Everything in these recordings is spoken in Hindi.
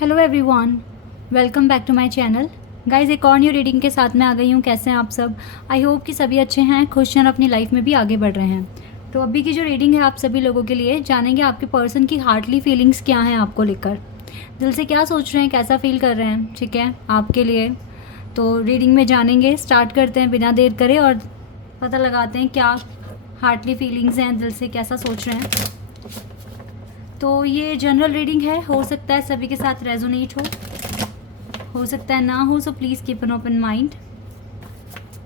Hello everyone, welcome back to my channel. Guys, एक और न्यू रीडिंग के साथ मैं आ गई हूँ। कैसे हैं आप सब? आई होप कि सभी अच्छे हैं, खुश हैं और अपनी लाइफ में भी आगे बढ़ रहे हैं। तो अभी की जो रीडिंग है आप सभी लोगों के लिए, जानेंगे आपके पर्सन की हार्टली फीलिंग्स क्या हैं आपको लेकर, दिल से क्या सोच रहे हैं, कैसा फील कर रहे हैं। ठीक है, आपके लिए तो रीडिंग में जानेंगे। स्टार्ट करते हैं बिना देर करे और पता लगाते हैं क्या हार्टली फीलिंग्स हैं, दिल से कैसा सोच रहे हैं। तो ये जनरल रीडिंग है, हो सकता है सभी के साथ रेजोनेट हो सकता है ना हो, so please keep an open mind.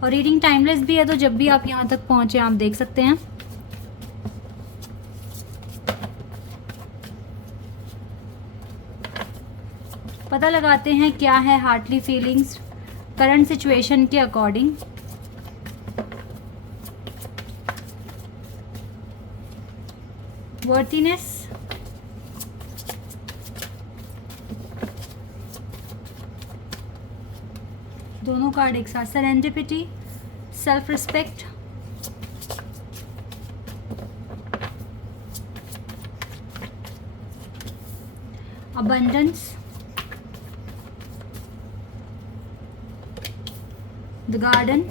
और रीडिंग टाइमलेस भी है, तो जब भी आप यहाँ तक पहुँचे आप देख सकते हैं। पता लगाते हैं क्या है हार्टली फीलिंग्स करंट सिचुएशन के अकॉर्डिंग। वर्थीनेस, दोनों कार्ड एक साथ। Serendipity, self respect, abundance, the garden,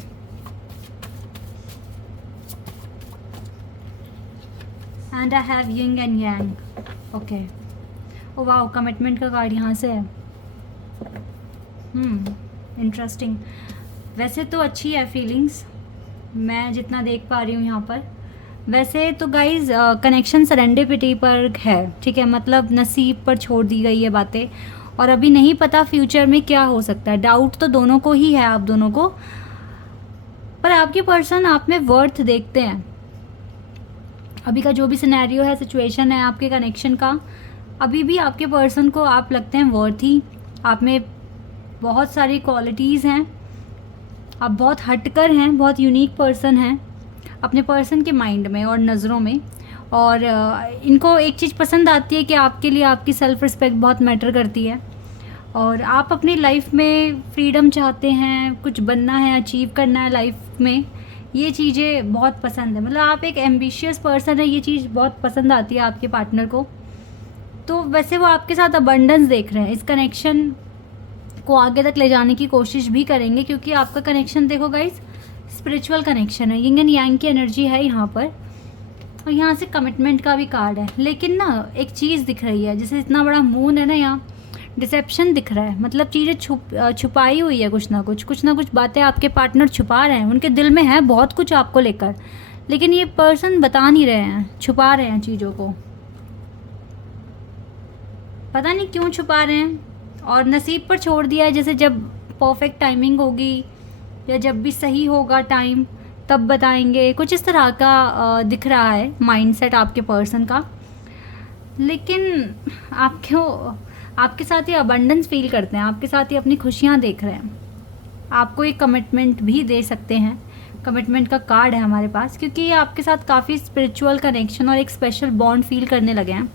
and I have yin and yang. Okay, oh wow, commitment का कार्ड यहाँ से है। इंटरेस्टिंग। वैसे तो अच्छी है फीलिंग्स, मैं जितना देख पा रही हूँ यहाँ पर। वैसे तो गाइज कनेक्शन सेरेंडिपिटी पर है। ठीक है, मतलब नसीब पर छोड़ दी गई है बातें, और अभी नहीं पता फ्यूचर में क्या हो सकता है। डाउट तो दोनों को ही है, आप दोनों को। पर आपके पर्सन आप में वर्थ देखते हैं। अभी का जो भी सिनेरियो है, सिचुएशन है आपके कनेक्शन का, अभी भी आपके पर्सन को आप लगते हैं वर्थ ही। आप में बहुत सारी क्वालिटीज़ हैं, आप बहुत हटकर हैं, बहुत यूनिक पर्सन हैं अपने पर्सन के माइंड में और नज़रों में। और इनको एक चीज़ पसंद आती है कि आपके लिए आपकी सेल्फ़ रिस्पेक्ट बहुत मैटर करती है, और आप अपनी लाइफ में फ्रीडम चाहते हैं, कुछ बनना है, अचीव करना है लाइफ में। ये चीज़ें बहुत पसंद है, मतलब आप एक एम्बिशियस पर्सन है, ये चीज़ बहुत पसंद आती है आपके पार्टनर को। तो वैसे वो आपके साथ अबंडेंस देख रहे हैं, इस कनेक्शन को आगे तक ले जाने की कोशिश भी करेंगे, क्योंकि आपका कनेक्शन देखो गाइस, स्पिरिचुअल कनेक्शन है, यिंग एंड यांग की एनर्जी है यहाँ पर। और यहाँ से कमिटमेंट का भी कार्ड है। लेकिन ना एक चीज़ दिख रही है, जैसे इतना बड़ा मून है ना, यहाँ डिसेप्शन दिख रहा है। मतलब चीज़ें छुपाई हुई है, कुछ ना कुछ बातें आपके पार्टनर छुपा रहे हैं। उनके दिल में है बहुत कुछ आपको लेकर, लेकिन ये पर्सन बता नहीं रहे हैं, छुपा रहे हैं चीज़ों को। पता नहीं क्यों छुपा रहे हैं, और नसीब पर छोड़ दिया है। जैसे जब परफेक्ट टाइमिंग होगी या जब भी सही होगा टाइम, तब बताएंगे, कुछ इस तरह का दिख रहा है माइंडसेट आपके पर्सन का। लेकिन आपके साथ ये अबंडेंस फील करते हैं, आपके साथ ये अपनी खुशियाँ देख रहे हैं। आपको एक कमिटमेंट भी दे सकते हैं, कमिटमेंट का कार्ड है हमारे पास, क्योंकि ये आपके साथ काफ़ी स्पिरिचुअल कनेक्शन और एक स्पेशल बॉन्ड फील करने लगे हैं।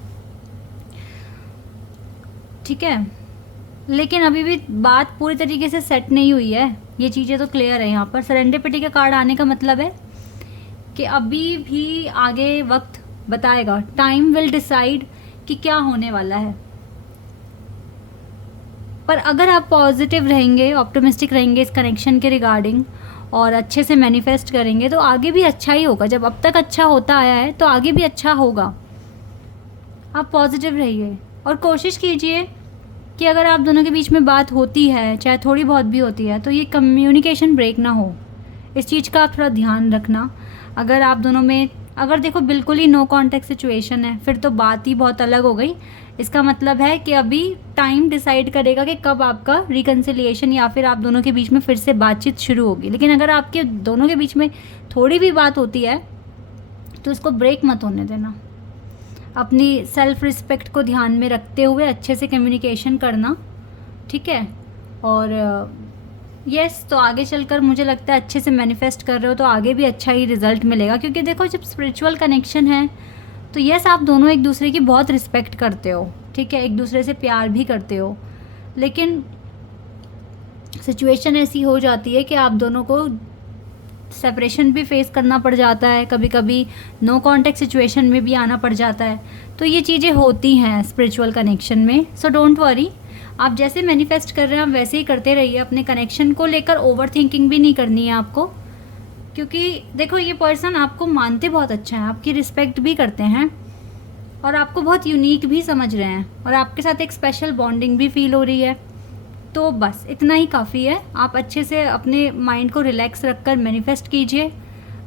ठीक है, लेकिन अभी भी बात पूरी तरीके से सेट नहीं हुई है, ये चीज़ें तो क्लियर है। यहाँ पर सेरेंडिपिटी का कार्ड आने का मतलब है कि अभी भी आगे वक्त बताएगा, टाइम विल डिसाइड कि क्या होने वाला है। पर अगर आप पॉजिटिव रहेंगे, ऑप्टिमिस्टिक रहेंगे इस कनेक्शन के रिगार्डिंग, और अच्छे से मैनिफेस्ट करेंगे, तो आगे भी अच्छा ही होगा। जब अब तक अच्छा होता आया है तो आगे भी अच्छा होगा। आप पॉजिटिव रहिए और कोशिश कीजिए कि अगर आप दोनों के बीच में बात होती है, चाहे थोड़ी बहुत भी होती है, तो ये कम्युनिकेशन ब्रेक ना हो। इस चीज़ का आप थोड़ा ध्यान रखना। अगर आप दोनों में, अगर देखो बिल्कुल ही नो कॉन्टेक्ट सिचुएशन है, फिर तो बात ही बहुत अलग हो गई। इसका मतलब है कि अभी टाइम डिसाइड करेगा कि कब आपका रिकन्सिलिएशन या फिर आप दोनों के बीच में फिर से बातचीत शुरू होगी। लेकिन अगर आपके दोनों के बीच में थोड़ी भी बात होती है, तो इसको ब्रेक मत होने देना। अपनी सेल्फ रिस्पेक्ट को ध्यान में रखते हुए अच्छे से कम्युनिकेशन करना। ठीक है, और यस, तो आगे चलकर मुझे लगता है अच्छे से मैनिफेस्ट कर रहे हो तो आगे भी अच्छा ही रिजल्ट मिलेगा। क्योंकि देखो, जब स्पिरिचुअल कनेक्शन है तो यस, आप दोनों एक दूसरे की बहुत रिस्पेक्ट करते हो। ठीक है, एक दूसरे से प्यार भी करते हो, लेकिन सिचुएशन ऐसी हो जाती है कि आप दोनों को सेपरेशन भी फेस करना पड़ जाता है, कभी कभी नो कांटेक्ट सिचुएशन में भी आना पड़ जाता है। तो ये चीज़ें होती हैं स्पिरिचुअल कनेक्शन में। सो डोंट वरी, आप जैसे मैनिफेस्ट कर रहे हैं आप वैसे ही करते रहिए। अपने कनेक्शन को लेकर ओवर थिंकिंग भी नहीं करनी है आपको, क्योंकि देखो ये पर्सन आपको मानते बहुत अच्छा है, आपकी रिस्पेक्ट भी करते हैं और आपको बहुत यूनिक भी समझ रहे हैं और आपके साथ एक स्पेशल बॉन्डिंग भी फील हो रही है। तो बस इतना ही काफ़ी है। आप अच्छे से अपने माइंड को रिलैक्स रखकर मैनिफेस्ट कीजिए,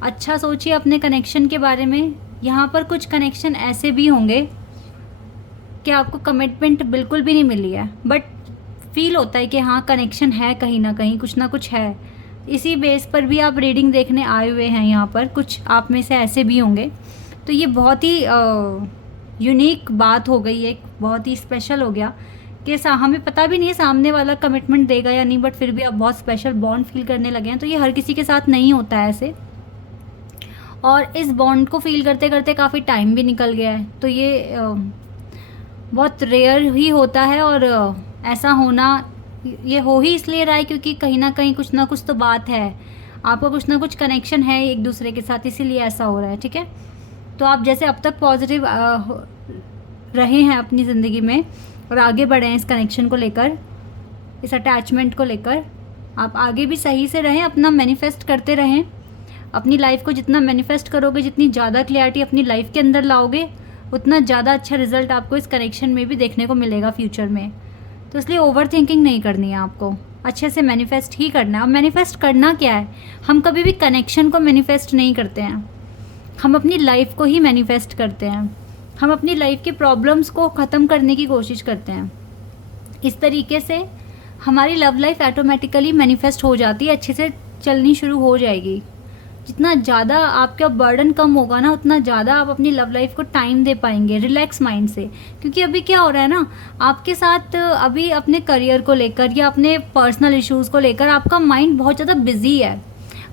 अच्छा सोचिए अपने कनेक्शन के बारे में। यहाँ पर कुछ कनेक्शन ऐसे भी होंगे कि आपको कमिटमेंट बिल्कुल भी नहीं मिली है, बट फील होता है कि हाँ कनेक्शन है, कहीं ना कुछ है। इसी बेस पर भी आप रीडिंग देखने आए हुए हैं यहाँ पर, कुछ आप में से ऐसे भी होंगे। तो ये बहुत ही यूनिक बात हो गई, एक बहुत ही स्पेशल हो गया कि हमें पता भी नहीं है सामने वाला कमिटमेंट देगा या नहीं, बट फिर भी आप बहुत स्पेशल बॉन्ड फील करने लगे हैं। तो ये हर किसी के साथ नहीं होता है ऐसे, और इस बॉन्ड को फील करते करते काफ़ी टाइम भी निकल गया है। तो ये बहुत रेयर ही होता है, और ऐसा होना ये हो ही इसलिए रहा है क्योंकि कहीं ना कहीं कुछ ना कुछ तो बात है, आपका कुछ ना कुछ कनेक्शन है एक दूसरे के साथ, इसीलिए ऐसा हो रहा है। ठीक है, तो आप जैसे अब तक पॉजिटिव रहे हैं अपनी ज़िंदगी में और आगे बढ़े हैं इस कनेक्शन को लेकर, इस अटैचमेंट को लेकर, आप आगे भी सही से रहें, अपना मैनिफेस्ट करते रहें। अपनी लाइफ को जितना मैनिफेस्ट करोगे, जितनी ज़्यादा क्लैरिटी अपनी लाइफ के अंदर लाओगे, उतना ज़्यादा अच्छा रिजल्ट आपको इस कनेक्शन में भी देखने को मिलेगा फ्यूचर में। तो इसलिए ओवर थिंकिंग नहीं करनी है आपको, अच्छे से मैनिफेस्ट ही करना है। अब मैनिफेस्ट करना क्या है, हम कभी भी कनेक्शन को मैनिफेस्ट नहीं करते हैं, हम अपनी लाइफ को ही मैनिफेस्ट करते हैं। हम अपनी लाइफ के प्रॉब्लम्स को ख़त्म करने की कोशिश करते हैं। इस तरीके से हमारी लव लाइफ ऑटोमेटिकली मैनिफेस्ट हो जाती है, अच्छे से चलनी शुरू हो जाएगी। जितना ज़्यादा आपका बर्डन कम होगा ना, उतना ज़्यादा आप अपनी लव लाइफ को टाइम दे पाएंगे रिलैक्स माइंड से। क्योंकि अभी क्या हो रहा है ना, आपके साथ अभी अपने करियर को लेकर या अपने पर्सनल इश्यूज़ को लेकर आपका माइंड बहुत ज़्यादा बिजी है,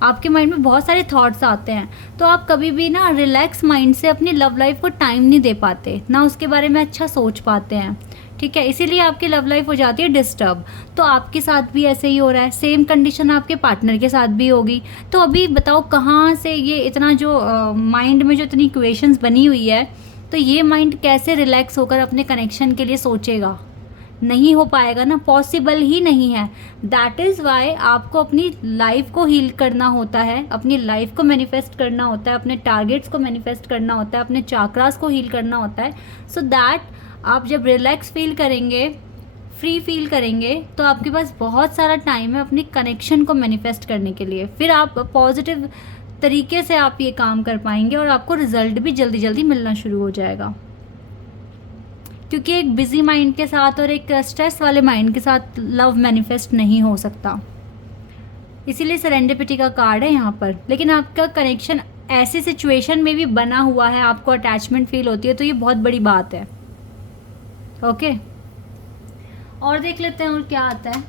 आपके माइंड में बहुत सारे थॉट्स आते हैं। तो आप कभी भी ना रिलैक्स माइंड से अपनी लव लाइफ को टाइम नहीं दे पाते, ना उसके बारे में अच्छा सोच पाते हैं। ठीक है, इसीलिए आपकी लव लाइफ हो जाती है डिस्टर्ब। तो आपके साथ भी ऐसे ही हो रहा है, सेम कंडीशन आपके पार्टनर के साथ भी होगी। तो अभी बताओ कहाँ से ये इतना जो माइंड में जो इतनी इक्वेशंस बनी हुई है, तो ये माइंड कैसे रिलैक्स होकर अपने कनेक्शन के लिए सोचेगा? नहीं हो पाएगा ना, पॉसिबल ही नहीं है। दैट इज़ वाई आपको अपनी लाइफ को हील करना होता है, अपनी लाइफ को मैनिफेस्ट करना होता है, अपने टारगेट्स को मैनिफेस्ट करना होता है, अपने चाक्रास को हील करना होता है। सो दैट आप जब रिलैक्स फील करेंगे, फ्री फील करेंगे, तो आपके पास बहुत सारा टाइम है अपनी कनेक्शन को मैनिफेस्ट करने के लिए। फिर आप पॉजिटिव तरीके से आप ये काम कर पाएंगे और आपको रिजल्ट भी जल्दी जल्दी मिलना शुरू हो जाएगा। क्योंकि एक बिजी माइंड के साथ और एक स्ट्रेस वाले माइंड के साथ लव मैनिफेस्ट नहीं हो सकता। इसीलिए सेरेंडिपिटी का कार्ड है यहाँ पर। लेकिन आपका कनेक्शन ऐसी सिचुएशन में भी बना हुआ है, आपको अटैचमेंट फील होती है, तो ये बहुत बड़ी बात है। ओके, और देख लेते हैं और क्या आता है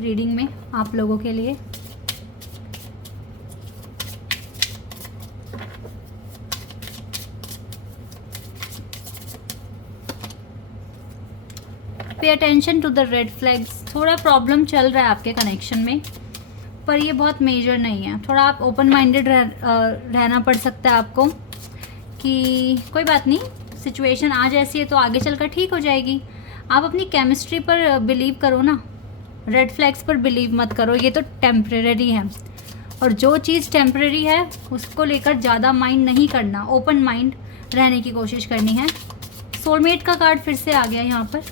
रीडिंग में आप लोगों के लिए। Pay attention to the red flags. थोड़ा प्रॉब्लम चल रहा है आपके कनेक्शन में, पर ये बहुत मेजर नहीं है। थोड़ा आप ओपन माइंडेड रहना पड़ सकता है आपको कि कोई बात नहीं, सिचुएशन आज ऐसी है तो आगे चलकर ठीक हो जाएगी। आप अपनी केमिस्ट्री पर बिलीव करो ना, रेड फ्लैग्स पर बिलीव मत करो, ये तो टेम्परेरी है। और जो चीज़ टेम्परेरी है उसको लेकर ज़्यादा माइंड नहीं करना, ओपन माइंड रहने की कोशिश करनी है। सोलमेट का कार्ड फिर से आ गया यहाँ पर,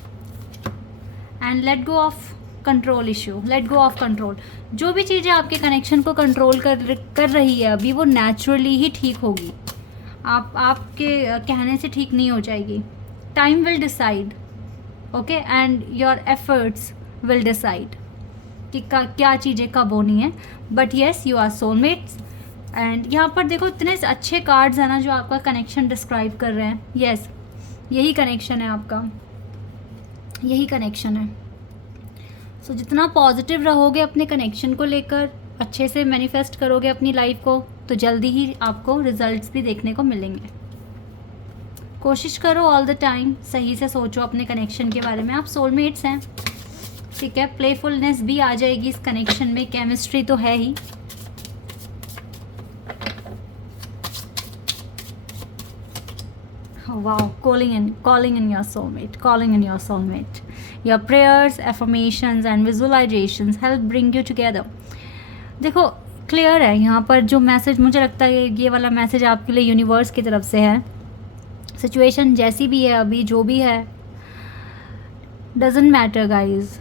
and let go of control issue, let go of control. जो भी चीज़ें आपके कनेक्शन को कंट्रोल कर रही है अभी, वो नेचुरली ही ठीक होगी, आपके कहने से ठीक नहीं हो जाएगी। Time will decide, okay, and your efforts will decide कि क्या चीज़ें कब होनी है। But yes, you are soulmates. And यहाँ पर देखो इतने अच्छे कार्ड्स हैं ना जो आपका कनेक्शन डिस्क्राइब कर रहे हैं। येस, यही कनेक्शन है आपका, यही कनेक्शन है। सो जितना पॉजिटिव रहोगे अपने कनेक्शन को लेकर, अच्छे से मैनिफेस्ट करोगे अपनी लाइफ को, तो जल्दी ही आपको रिजल्ट्स भी देखने को मिलेंगे। कोशिश करो ऑल द टाइम, सही से सोचो अपने कनेक्शन के बारे में। आप सोलमेट्स हैं, ठीक है, प्लेफुलनेस भी आ जाएगी इस कनेक्शन में, केमिस्ट्री तो है ही। wow, calling in your soulmate, calling in your soulmate. Your prayers, affirmations and visualizations help bring you together. देखो क्लियर है यहाँ पर जो मैसेज, मुझे लगता है ये वाला मैसेज आपके लिए यूनिवर्स की तरफ से है. सिचुएशन जैसी भी है अभी, जो भी है, डजेंट मैटर गाइज.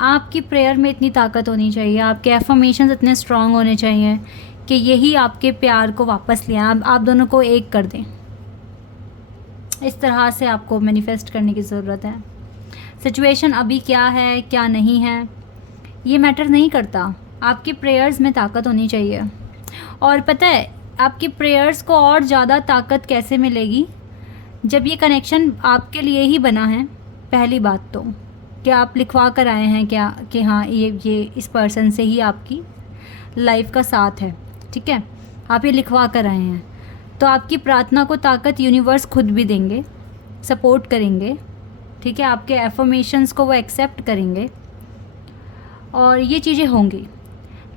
आपकी प्रेयर में इतनी ताकत होनी चाहिए, आपके एफर्मेशंस इतने स्ट्रांग होने चाहिए कि यही आपके प्यार को वापस ले आए, आप दोनों को एक कर दें. इस तरह से आपको मैनिफेस्ट करने की ज़रूरत है. सिचुएशन अभी क्या है क्या नहीं है ये मैटर नहीं करता, आपकी प्रेयर्स में ताकत होनी चाहिए. और पता है आपकी प्रेयर्स को और ज़्यादा ताकत कैसे मिलेगी, जब ये कनेक्शन आपके लिए ही बना है. पहली बात तो क्या आप लिखवा कर आए हैं क्या कि हाँ ये इस पर्सन से ही आपकी लाइफ का साथ है, ठीक है, आप ये लिखवा कर आए हैं, तो आपकी प्रार्थना को ताकत यूनिवर्स खुद भी देंगे, सपोर्ट करेंगे, ठीक है, आपके एफर्मेशंस को वो एक्सेप्ट करेंगे और ये चीज़ें होंगी.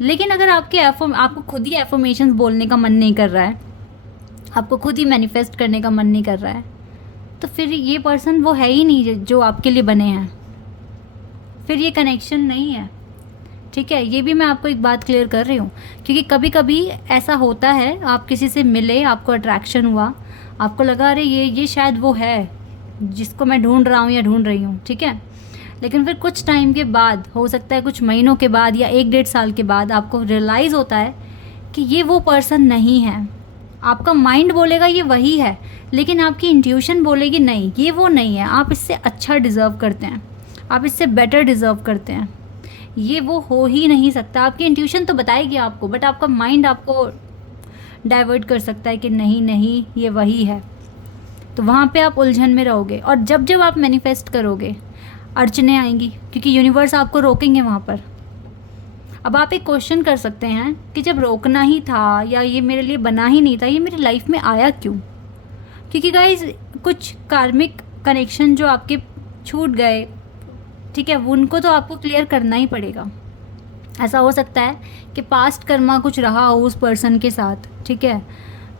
लेकिन अगर आपको खुद ही एफर्मेशंस बोलने का मन नहीं कर रहा है, आपको खुद ही मैनिफेस्ट करने का मन नहीं कर रहा है, तो फिर ये पर्सन वो है ही नहीं जो आपके लिए बने हैं, फिर ये कनेक्शन नहीं है, ठीक है. ये भी मैं आपको एक बात क्लियर कर रही हूँ, क्योंकि कभी कभी ऐसा होता है, आप किसी से मिले, आपको अट्रैक्शन हुआ, आपको लगा अरे ये शायद वो है जिसको मैं ढूंढ रहा हूँ या ढूंढ रही हूँ, ठीक है. लेकिन फिर कुछ टाइम के बाद, हो सकता है कुछ महीनों के बाद या 1-1.5 साल के बाद, आपको रियलाइज़ होता है कि ये वो पर्सन नहीं है. आपका माइंड बोलेगा ये वही है, लेकिन आपकी इंट्यूशन बोलेगी नहीं ये वो नहीं है, आप इससे अच्छा डिज़र्व करते हैं, आप इससे बेटर डिज़र्व करते हैं, ये वो हो ही नहीं सकता. आपकी इंट्यूशन तो बताएगी आपको, बट आपका माइंड आपको डाइवर्ट कर सकता है कि नहीं ये वही है. तो वहाँ पे आप उलझन में रहोगे, और जब आप मैनिफेस्ट करोगे अड़चने आएंगी, क्योंकि यूनिवर्स आपको रोकेंगे वहाँ पर. अब आप एक क्वेश्चन कर सकते हैं कि जब रोकना ही था या ये मेरे लिए बना ही नहीं था, ये मेरी लाइफ में आया क्यों. क्योंकि गाइज कुछ कार्मिक कनेक्शन जो आपके छूट गए, ठीक है, उनको तो आपको क्लियर करना ही पड़ेगा. ऐसा हो सकता है कि पास्ट कर्मा कुछ रहा हो उस पर्सन के साथ, ठीक है,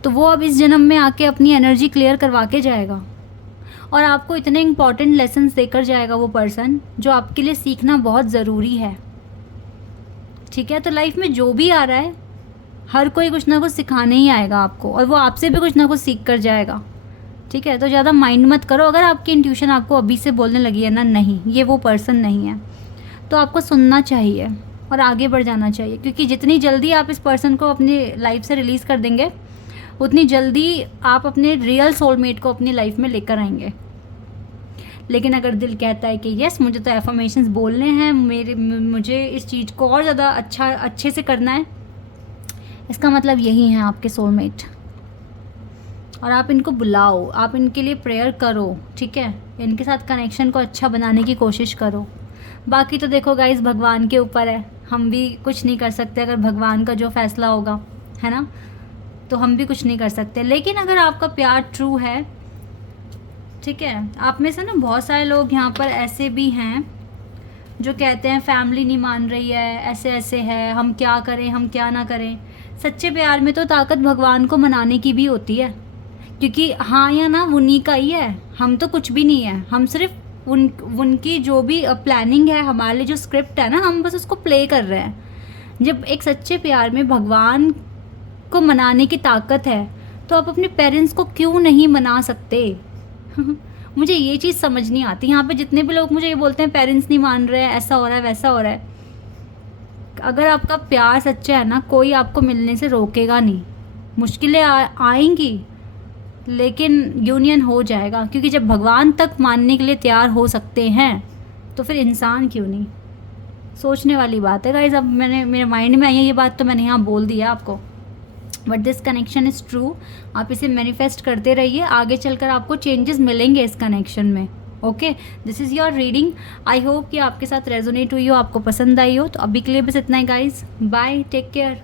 तो वो अब इस जन्म में आके अपनी एनर्जी क्लियर करवा के जाएगा और आपको इतने इंपॉर्टेंट लेसन्स देकर जाएगा वो पर्सन, जो आपके लिए सीखना बहुत ज़रूरी है, ठीक है. तो लाइफ में जो भी आ रहा है, हर कोई कुछ ना कुछ सिखाने ही आएगा आपको, और वो आपसे भी कुछ ना कुछ सीख कर जाएगा, ठीक है. तो ज़्यादा माइंड मत करो. अगर आपकी इंट्यूशन आपको अभी से बोलने लगी है ना नहीं ये वो पर्सन नहीं है, तो आपको सुनना चाहिए और आगे बढ़ जाना चाहिए, क्योंकि जितनी जल्दी आप इस पर्सन को अपनी लाइफ से रिलीज़ कर देंगे, उतनी जल्दी आप अपने रियल सोलमेट को अपनी लाइफ में लेकर आएंगे. लेकिन अगर दिल कहता है कि यस मुझे तो एफर्मेशंस बोलने हैं, मुझे इस चीज़ को और ज़्यादा अच्छे से करना है, इसका मतलब यही है आपके सोलमेट. और आप इनको बुलाओ, आप इनके लिए प्रेयर करो, ठीक है, इनके साथ कनेक्शन को अच्छा बनाने की कोशिश करो. बाकी तो देखो गाइस भगवान के ऊपर है, हम भी कुछ नहीं कर सकते. अगर भगवान का जो फैसला होगा, है ना, तो हम भी कुछ नहीं कर सकते. लेकिन अगर आपका प्यार ट्रू है, ठीक है, आप में से ना बहुत सारे लोग यहाँ पर ऐसे भी हैं जो कहते हैं फैमिली नहीं मान रही है, ऐसे है, हम क्या करें, हम क्या ना करें. सच्चे प्यार में तो ताकत भगवान को मनाने की भी होती है, क्योंकि हाँ या ना उन्हीं का ही है, हम तो कुछ भी नहीं है. हम सिर्फ उनकी जो भी प्लानिंग है, हमारे लिए जो स्क्रिप्ट है ना, हम बस उसको प्ले कर रहे हैं. जब एक सच्चे प्यार में भगवान को मनाने की ताकत है, तो आप अपने पेरेंट्स को क्यों नहीं मना सकते. मुझे ये चीज़ समझ नहीं आती. यहाँ पे जितने भी लोग मुझे ये बोलते हैं पेरेंट्स नहीं मान रहे हैं, ऐसा हो रहा है वैसा हो रहा है, अगर आपका प्यार सच्चा है ना, कोई आपको मिलने से रोकेगा नहीं. मुश्किलें आएंगी, लेकिन यूनियन हो जाएगा, क्योंकि जब भगवान तक मानने के लिए तैयार हो सकते हैं, तो फिर इंसान क्यों नहीं. सोचने वाली बात है गाइस. अब मेरे माइंड में आई है ये बात, तो मैंने यहाँ बोल दिया आपको. But this connection is true. आप इसे मैनिफेस्ट करते रहिए, आगे चलकर आपको चेंजेस मिलेंगे इस कनेक्शन में. Okay, this is your reading. I hope कि आपके साथ रेजोनेट हुई हो, आपको पसंद आई हो. तो अभी के लिए बस इतना ही गाइज. Bye, take care.